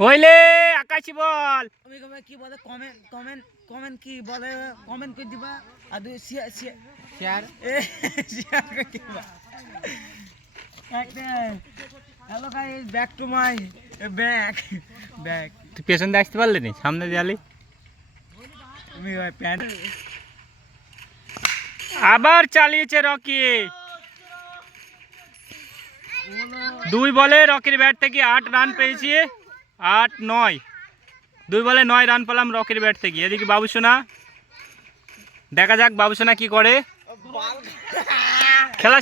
হইলে আকাশি বল। আমি কি বলে কমেন্ট কি বলে কমেন্ট করে দিবা আর শেয়ার শেয়ার করে দিবা। Hello guys, back to my back. তুই পেছন দিয়ে আসতে পারলি নি, সামনে দেয়ালি। তুমি ভাই প্যান্ট আবার চালিয়েছে রকি। 2 বলে রকির ব্যাট থেকে 8 রান পেয়েছি। 8-9, 2 বলে 9 রান পেলাম রকির ব্যাট থেকে। এদিকে বাবুসোনা, দেখা যাক বাবুসোনা কি করে। খেলা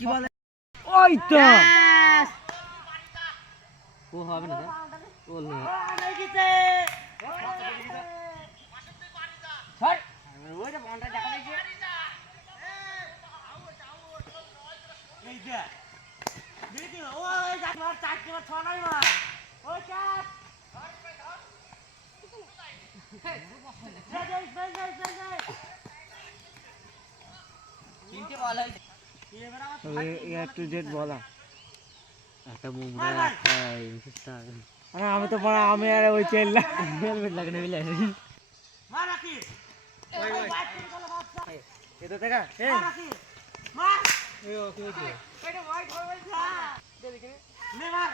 কি বলে ওই তো ও হবে না ও না ওইটা বনটা দেখা যাচ্ছে এই যে দেখি ওই যা ধর 4 6 নয় মার ওই চাপ তিনটে বল হয়েছে এ টু জেড বলা একটা বুমরা একটা ইনস্টার। আরে আমি তো বড় আমি আর ওই চেল্লা হেলমেট লাগানো বিলে মার রাখি ওই এটা দেখা এই মার মার এই ওকে ওকে এটা হোয়াইট হোয়াইট দে দেখি নে মার